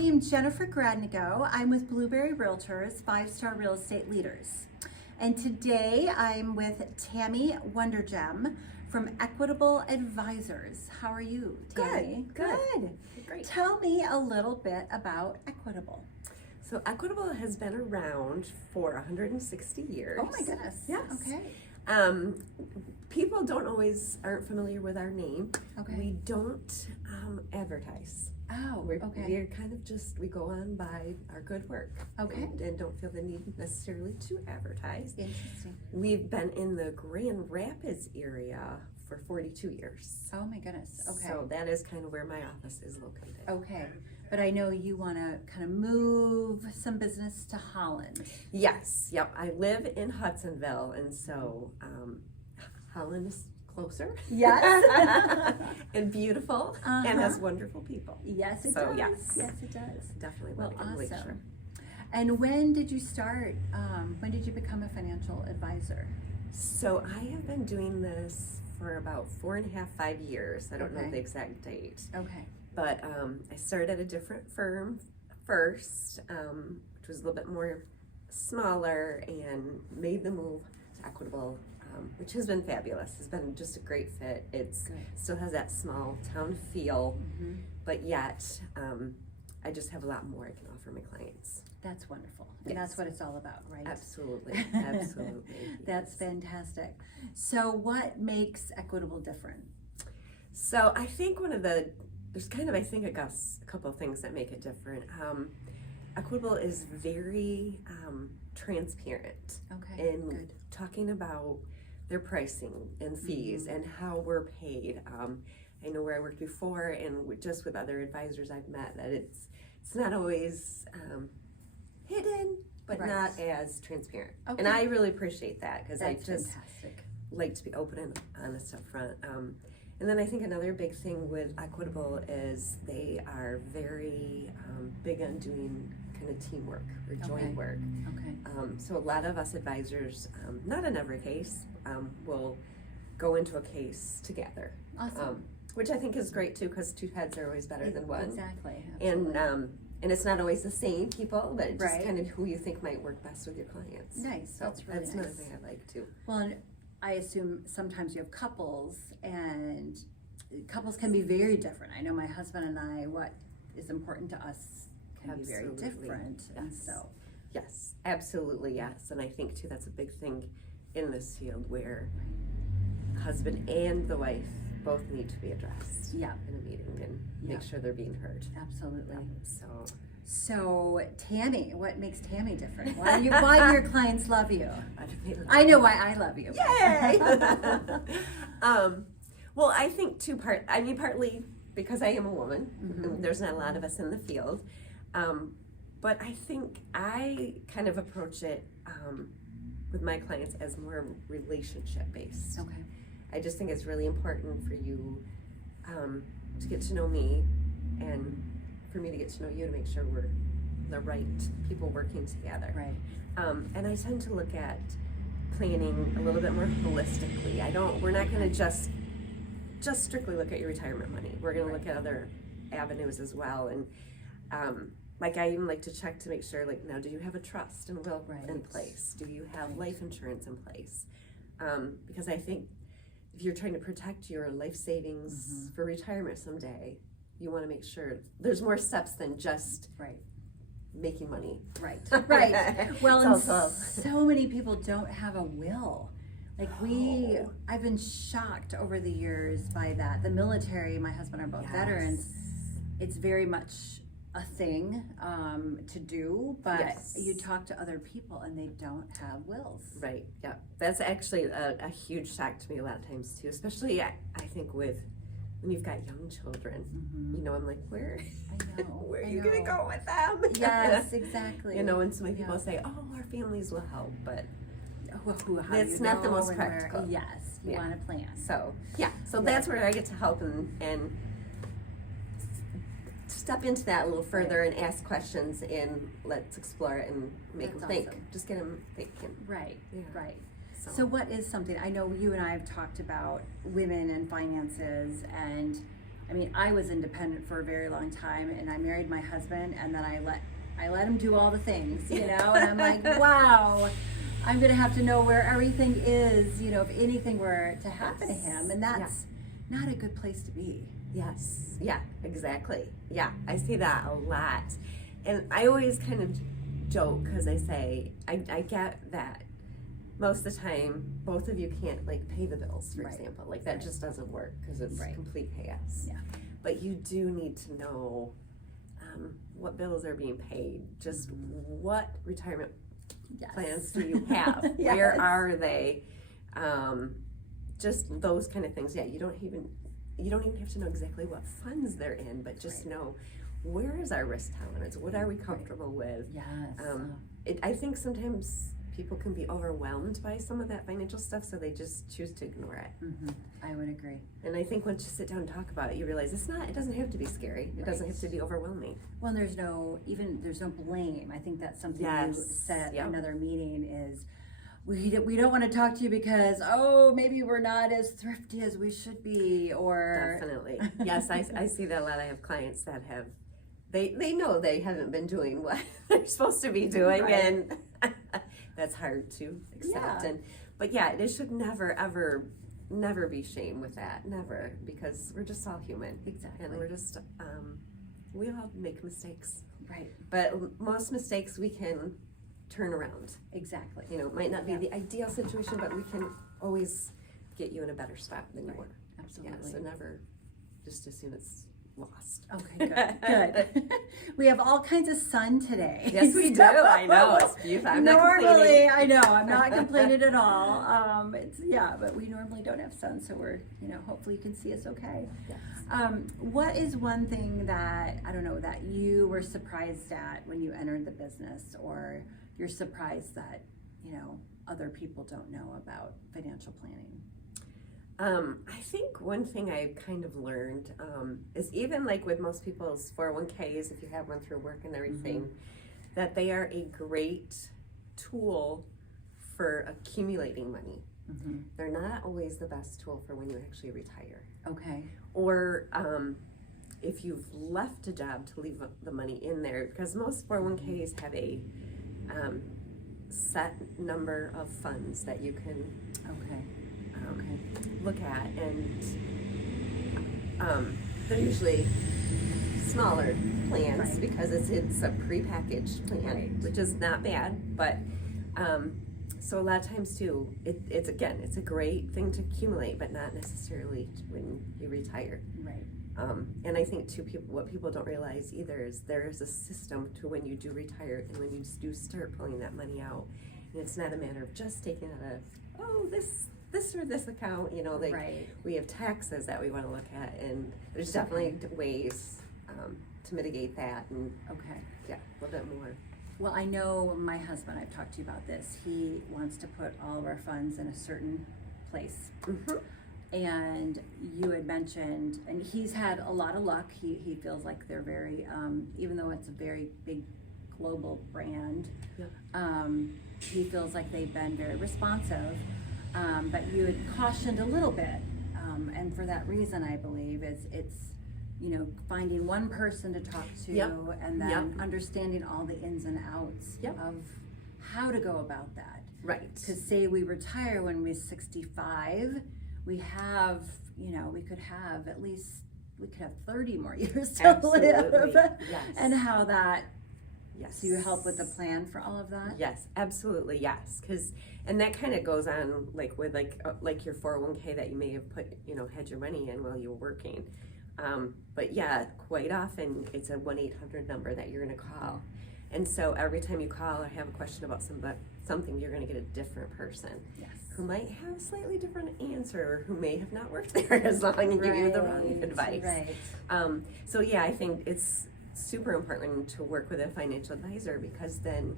I am Jennifer Gradnigo. I'm with Blueberry Realtors, 5-Star Real Estate Leaders. And today I'm with Tammy Wondergem from Equitable Advisors. How are you, Tammy? Good. Great. Tell me a little bit about Equitable. So Equitable has been around for 160 years. Oh my goodness. Yes. Okay. People aren't familiar with our name. Okay. We don't advertise. Oh, We're kind of we go on by our good work. Okay. And don't feel the need necessarily to advertise. Interesting. We've been in the Grand Rapids area for 42 years. Oh my goodness. Okay. So that is kind of where my office is located. Okay. But I know you want to kind of move some business to Holland. Yes, yep. I live in Hudsonville, and so Holland is closer. Yes. And beautiful, and has wonderful people. Yes, it So, does. yes. Yes, it does. Definitely. Well, want to make awesome. sure. And when did you start? When did you become a financial advisor? So I have been doing this for about 4.5, 5 years. I don't know Okay. the exact date. Okay. But I started at a different firm first, which was a little bit more smaller, and made the move to Equitable, which has been fabulous. It's been just a great fit. It's Good. still has that small town feel, Mm-hmm. but yet I just have a lot more I can offer my clients. That's wonderful. And that's Yes. what it's all about, right? Absolutely, absolutely. That's yes. fantastic. So what makes Equitable different? So I think there's kind of, I think, a couple of things that make it different. Equitable is very transparent Okay, in good. talking about their pricing and fees and how we're paid. I know where I worked before, and just with other advisors I've met, that it's not always hidden, but Right. not as transparent. Okay. And I really appreciate that, because I That's just fantastic. like to be open and honest up front. And then I think another big thing with Equitable is they are very big on doing kind of teamwork or joint Okay. work. Okay. So a lot of us advisors, not in every case, will go into a case together. Awesome. Which I think is great too, because two heads are always better than one. Exactly. And Absolutely. and it's not always the same people, but just Right. kind of who you think might work best with your clients. Nice. So That's really another nice. thing I like too. Well, and I assume sometimes you have couples, and couples can be very different. I know my husband and I, what is important to us can be very Absolutely. different. And Yes. so, Yes, absolutely, yes. And I think too that's a big thing in this field, where the husband and the wife both need to be addressed yeah, in a meeting and Yeah. make sure they're being heard. absolutely. So So, Tammy, what makes Tammy different? Why do your clients love you? I know why I love you. Yay! Well, I think partly because I am a woman, and there's not a lot of us in the field, but I think I kind of approach it with my clients as more relationship based. Okay. I just think it's really important for you to get to know me, and for me to get to know you, to make sure we're the right people working together. Right. And I tend to look at planning a little bit more holistically. We're not going to just strictly look at your retirement money. We're going to look at other avenues as well. And I even like to check to make sure, now, do you have a trust and will Right. in place? Do you have life insurance in place? Because I think if you're trying to protect your life savings for retirement someday, you want to make sure there's more steps than just Right. making money. Right. Right. Well, and It's also- so many people don't have a will. I've been shocked over the years by that. The military, my husband are both veterans. It's very much a thing to do, but Yes. you talk to other people and they don't have wills. Right, yeah. That's actually a huge shock to me a lot of times too, especially I think when you've got young children. I'm like, where I know. where are I you gonna know. go with them? Yes, exactly. And so many people Yeah. say, oh, our families will help, but How That's you not the know most and where- practical. Yes, you Yeah. want to plan. so that's where I get to help and step into that a little further and ask questions, and let's explore it and make That's them think. awesome. Just get them thinking. Right, Yeah. right. So what is something, I know you and I have talked about women and finances, and I mean, I was independent for a very long time, and I married my husband, and then I let him do all the things, you know, and I'm like, wow, I'm gonna have to know where everything is, you know, if anything were to happen to him, and that's not a good place to be. Yes. Yeah, exactly. Yeah, I see that a lot. And I always kind of joke because I say, I get that most of the time, both of you can't like pay the bills, for example. Like that just doesn't work because it's complete chaos. Yeah. But you do need to know what bills are being paid, just what retirement plans do you have? Where are they? Just those kind of things. Yeah, you don't even have to know exactly what funds they're in, but just know where is our risk tolerance? What are we comfortable with? Yes. I think sometimes people can be overwhelmed by some of that financial stuff, so they just choose to ignore it. I would agree. And I think once you sit down and talk about it, you realize it doesn't have to be scary. It doesn't have to be overwhelming. Well, there's no blame. I think that's something you said in another meeting is, we don't want to talk to you because, maybe we're not as thrifty as we should be, or. Definitely. Yes, I see that a lot. I have clients that have, they know they haven't been doing what they're supposed to be doing, and that's hard to accept. But it should never be shame with that, never, because we're just all human. Exactly. And we're just, we all make mistakes. Right. But most mistakes we can turn around. Exactly. You know, it might not be the ideal situation, but we can always get you in a better spot than you were. Absolutely. Yeah, so never just assume it's lost. Okay, good. We have all kinds of sun today. Yes, we do. I know. It's beautiful. I'm normally, I know, I'm not complaining at all. But we normally don't have sun, so we're, hopefully you can see us okay. Yes. What is one thing that, I don't know, that you were surprised at when you entered the business, or you're surprised that, other people don't know about financial planning? I think one thing I kind of learned is even like with most people's 401ks, if you have one through work and everything, that they are a great tool for accumulating money. They're not always the best tool for when you actually retire. Okay. Or if you've left a job, to leave the money in there, because most 401ks have a set number of funds that you can look at, and they're usually smaller plans because it's a prepackaged plan, which is not bad, but so a lot of times too, it's a great thing to accumulate, but not necessarily when you retire. Right. And I think too, what people don't realize either is there is a system to when you do retire and when you do start pulling that money out, and it's not a matter of just taking it out of this or this account. We have taxes that we want to look at, and there's definitely ways to mitigate that, and a little bit more. Well, I know my husband, I've talked to you about this, he wants to put all of our funds in a certain place. And you had mentioned, and he's had a lot of luck. He feels like they're very, even though it's a very big global brand, he feels like they've been very responsive. But you had cautioned a little bit, and for that reason, I believe it's finding one person to talk to, and then understanding all the ins and outs of how to go about that. Right. Because say we retire when we're 65, we have, we could have 30 more years to live. Yes. And how that. Yes. Do you help with the plan for all of that? Yes, absolutely, yes. And that kind of goes on like with like your 401k that you may have put, had your money in while you were working. But quite often it's a 1-800 number that you're going to call. And so every time you call or have a question about something, you're going to get a different person who might have a slightly different answer, or who may have not worked there as long and give you the wrong advice. Right. I think it's super important to work with a financial advisor, because then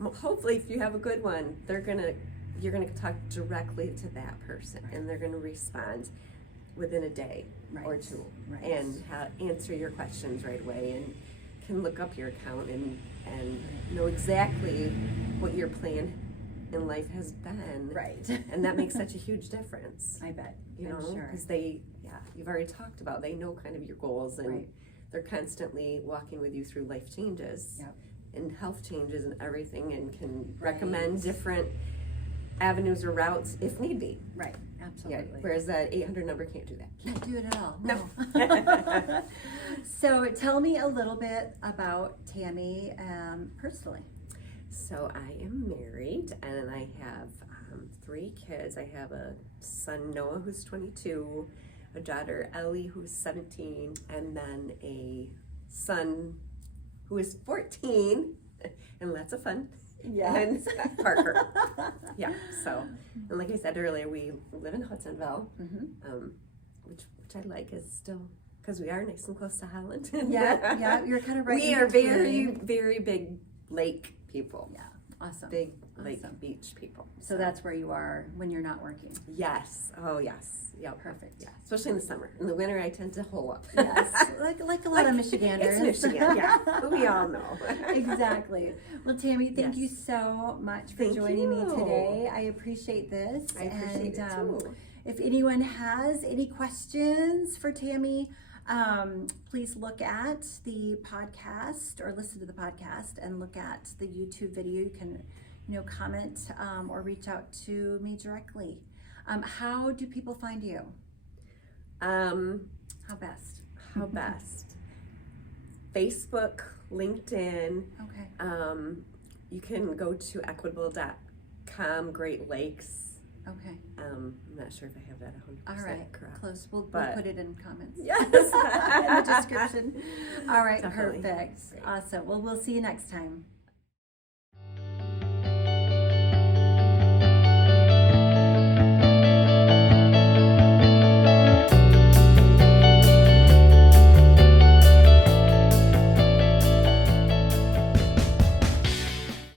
hopefully if you have a good one, you're gonna talk directly to that person, and they're gonna respond within a day or two, and answer your questions right away, and can look up your account and know exactly what your plan in life has been. Right. And that makes such a huge difference. I bet. Because they Yeah, you've already talked about, they know kind of your goals, and Right. they're constantly walking with you through life changes. Yep. And health changes and everything, and can Right. recommend different avenues or routes if need be. Right, Yeah, absolutely. whereas that 800 number can't do that. Can't do it at all. No. So tell me a little bit about Tammy personally. So I am married, and I have 3 kids. I have a son, Noah, who's 22, a daughter, Ellie, who's 17, and then a son who is 14, and lots of fun. And Parker. Yeah, so, and like I said earlier, we live in Hudsonville, which I like, is still, because we are nice and close to Holland. Yeah, you're kind of right. We in are between. very, very big lake people. Yeah, awesome. Big lake Awesome. beach people. So that's where you are when you're not working. Yes. Oh, yes. Yeah. Perfect. Yeah. Especially in the summer. In the winter, I tend to hole up. Yes, like a lot of Michiganders. It's Michigan. Yeah. We all know. Exactly. Well, Tammy, thank Yes. you so much for Thank joining me you. today. I appreciate this. I appreciate it too. If anyone has any questions for Tammy, please look at the podcast or listen to the podcast and look at the YouTube video. You can, comment or reach out to me directly. How do people find you? How best? How best? Facebook, LinkedIn. Okay. You can go to equitable.com, Great Lakes. Okay. I'm not sure if I have that 100% All right. correct. Close. We'll But- put it in comments. Yes. In the description. All right. Definitely. Perfect. Great. Awesome. Well, we'll see you next time.